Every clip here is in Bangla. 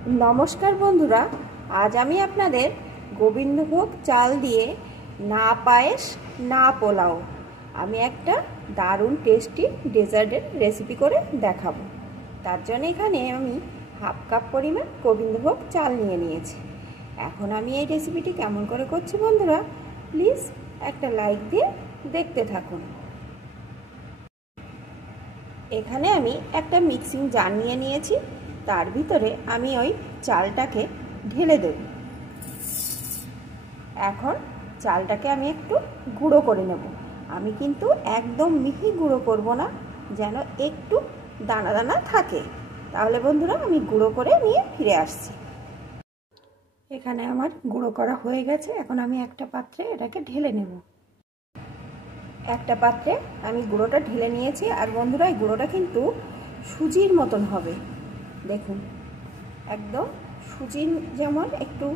নমস্কার বন্ধুরা, আজ আমি আপনাদের গোবিন্দভোগ চাল দিয়ে না পায়েস না পোলাও আমি একটা দারুণ টেস্টি ডেজার্টের রেসিপি করে দেখাবো। তার জন্য এখানে আমি হাফ কাপ পরিমাণ গোবিন্দভোগ চাল নিয়ে নিয়েছি। এখন আমি এই রেসিপিটি কেমন করে করছি বন্ধুরা, প্লিজ একটা লাইক দিয়ে দেখতে থাকুন। এখানে আমি একটা মিক্সিং জার নিয়ে নিয়েছি, তার ভিতরে আমি ওই চালটাকে ঢেলে দেব। এখন চালটাকে আমি একটু গুঁড়ো করে নেব। আমি কিন্তু একদম মিহি গুঁড়ো করব না, যেন একটু দানা দানা থাকে। তাহলে বন্ধুরা আমি গুঁড়ো করে নিয়ে ফিরে আসছি। এখানে আমার গুঁড়ো করা হয়ে গেছে। এখন আমি একটা পাত্রে এটাকে ঢেলে নেব। একটা পাত্রে আমি গুঁড়োটা ঢেলে নিয়েছি। আর বন্ধুরা, এই গুঁড়োটা কিন্তু সুজির মতন হবে। দেখুন, একদম সুজি যেমন একটু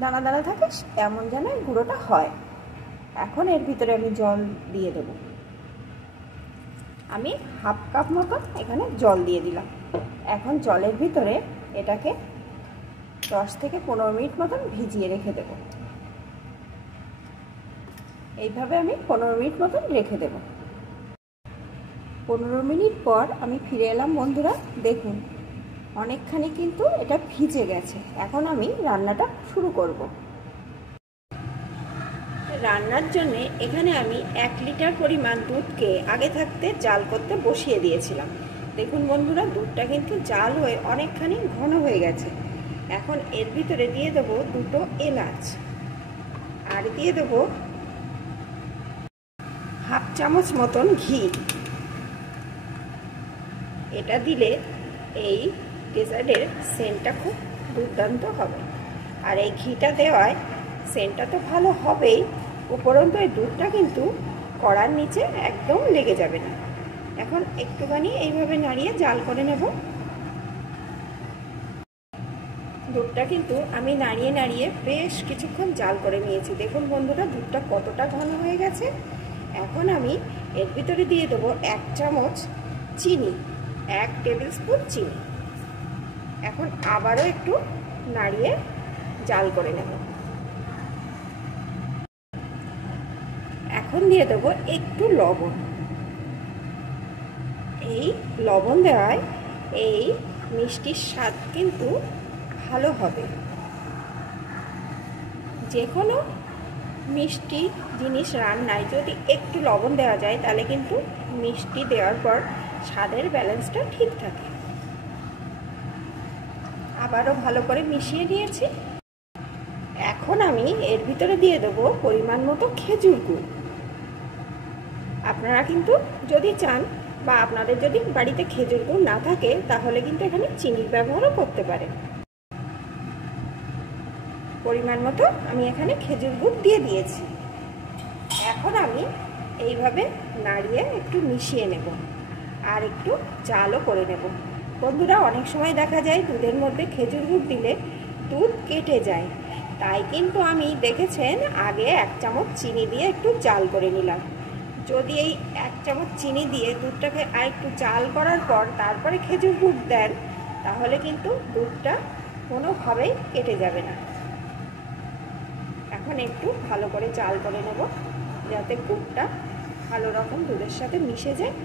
দানা দানা থাকে তেমন যেন গুঁড়োটা হয়। এখন এর ভিতরে আমি জল দিয়ে দেব। আমি হাফ কাপ মতো এখানে জল দিয়ে দিলাম। এখন জলের ভিতরে এটাকে 10 থেকে 15 মিনিট মতন ভিজিয়ে রেখে দেব। এইভাবে আমি 15 মিনিট মতন রেখে দেব। 15 মিনিট পর আমি ফিরে এলাম বন্ধুরা। দেখুন, অনেকখানি কিন্তু এটা ভিজে গেছে। এখন আমি রান্নাটা শুরু করব। রান্নার জন্য এখানে আমি 1 লিটার পরিমাণ দুধকে আগে থাকতে জাল করতে বসিয়ে দিয়েছিলাম। দেখুন বন্ধুরা, দুধটা কিন্তু জাল হয়ে অনেকখানি ঘন হয়ে গেছে। এখন এর ভিতরে দিয়ে দেব 2টো এলাচ, আর দিয়ে দেব হাফ চামচ মতন ঘি। এটা দিলে এই ডেজার্টের সেন্টটা খুব দুর্দান্ত হবে। আর এই ঘিটা দেওয়ায় সেন্টটা তো ভালো হবেই, উপরন্তু এই দুধটা কিন্তু কড়ার নিচে একদম লেগে যাবে না। এখন একটুখানি এইভাবে নাড়িয়ে জাল করে নেব। দুধটা কিন্তু আমি নাড়িয়ে নাড়িয়ে বেশ কিছুক্ষণ জাল করে নিয়েছি। দেখুন বন্ধুরা, দুধটা কতটা ঘন হয়ে গেছে। এখন আমি এর ভিতরে দিয়ে দেবো 1 চামচ চিনি, 1 টেবিল স্পুন চিনি। এখন আবারও একটু নাড়িয়ে জাল করে নেব। এখন দিয়ে দেবো একটু লবণ। এই লবণ দেওয়ায় এই মিষ্টির স্বাদ কিন্তু ভালো হবে। যে কোনো মিষ্টি জিনিস রান্নায় যদি একটু লবণ দেওয়া যায়, তাহলে কিন্তু মিষ্টি দেওয়ার পর স্বাদের ব্যালেন্সটা ঠিক থাকে। আবারও ভালো করে মিশিয়ে নিয়েছি। এখন আমি এর ভিতরে দিয়ে দেবো পরিমাণ মতো খেজুর গুড়। আপনারা কিন্তু যদি চান বা আপনাদের যদি বাড়িতে খেজুর গুড় না থাকে, তাহলে কিন্তু এখানে চিনির ব্যবহারও করতে পারেন। পরিমাণ মতো আমি এখানে খেজুর গুড় দিয়ে দিয়েছি। এখন আমি এইভাবে নাড়িয়ে একটু মিশিয়ে নেব, আর একটু জালও করে নেব। বন্ধুরা, অনেক সময় দেখা যায় দুধের মধ্যে খেজুর গুড় দিলে দুধ কেটে যায়। তাই কিন্তু আমি দেখেছেন আগে 1 চামচ চিনি দিয়ে একটু জাল করে নিলাম। যদি এই 1 চামচ চিনি দিয়ে দুধটাকে আর একটু জাল করার পর তারপরে খেজুর গুড় দেন, তাহলে কিন্তু দুধটা কোনোভাবেই কেটে যাবে না। এখন একটু ভালো করে জাল করে নেব, যাতে গুড়টা ভালো রকম দুধের সাথে মিশে যায়।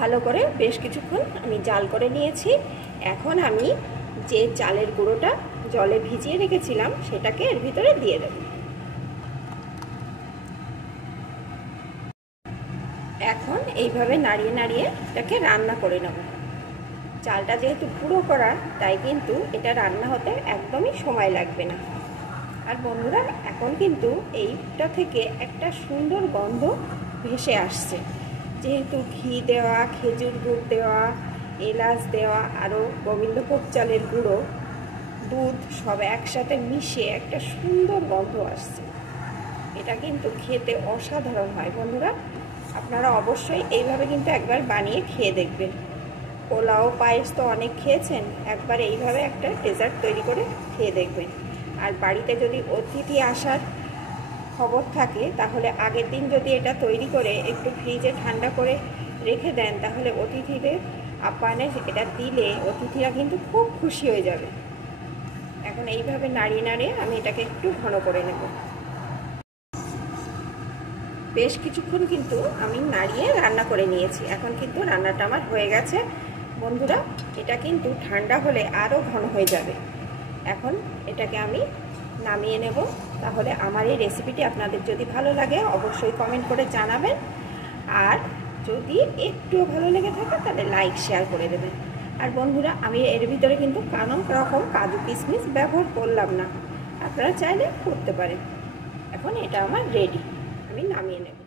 ভালো করে বেশ কিছুক্ষণ আমি জাল করে নিয়েছি। এখন আমি যে চালের গুঁড়োটা জলে ভিজিয়ে রেখেছিলাম সেটাকে এর ভিতরে দিয়ে দেব। এখন এইভাবে নাড়িয়ে নাড়িয়ে এটাকে রান্না করে নেব। চালটা যেহেতু গুঁড়ো করা, তাই কিন্তু এটা রান্না হতে একদমই সময় লাগবে না। আর বন্ধুরা, এখন কিন্তু এইটা থেকে একটা সুন্দর গন্ধ ভেসে আসছে। যেহেতু ঘি দেওয়া, খেজুর গুড় দেওয়া, এলাচ দেওয়া, আরও গোবিন্দভোগ চালের গুঁড়ো, দুধ সব একসাথে মিশে একটা সুন্দর গন্ধ আসছে। এটা কিন্তু খেতে অসাধারণ হয় বন্ধুরা। আপনারা অবশ্যই এইভাবে কিন্তু একবার বানিয়ে খেয়ে দেখবেন। পোলাও পায়েস তো অনেক খেয়েছেন, একবার এইভাবে একটা ডেজার্ট তৈরি করে খেয়ে দেখবেন। আর বাড়িতে যদি অতিথি আসার খবর থাকে তাহলে আগের দিন যদি এটা তৈরি করে একটু ফ্রিজে ঠান্ডা করে রেখে দেন, তাহলে অতিথিদের আপ্যায়নে এটা দিলে অতিথিরা কিন্তু খুব খুশি হয়ে যাবে। এখন এইভাবে নাড়িয়ে নাড়িয়ে আমি এটাকে একটু ঘন করে নেব। বেশ কিছুক্ষণ কিন্তু আমি নাড়িয়ে রান্না করে নিয়েছি। এখন কিন্তু রান্নাটা আমার হয়ে গেছে বন্ধুরা। এটা কিন্তু ঠান্ডা হলে আরও ঘন হয়ে যাবে। এখন এটাকে আমি নামিয়ে নেব। তাহলে আমার এই রেসিপিটি আপনাদের যদি ভালো লাগে অবশ্যই কমেন্ট করে জানাবেন, আর যদি একটুও ভালো লেগে থাকে তাহলে লাইক শেয়ার করে দেবেন। আর বন্ধুরা, আমি এর ভিতরে কিন্তু কোনো রকম কাজু কিশমিশ ব্যবহার করলাম না, আপনারা চাইলে করতে পারেন। এখন এটা আমার রেডি, আমি নামিয়ে নেব।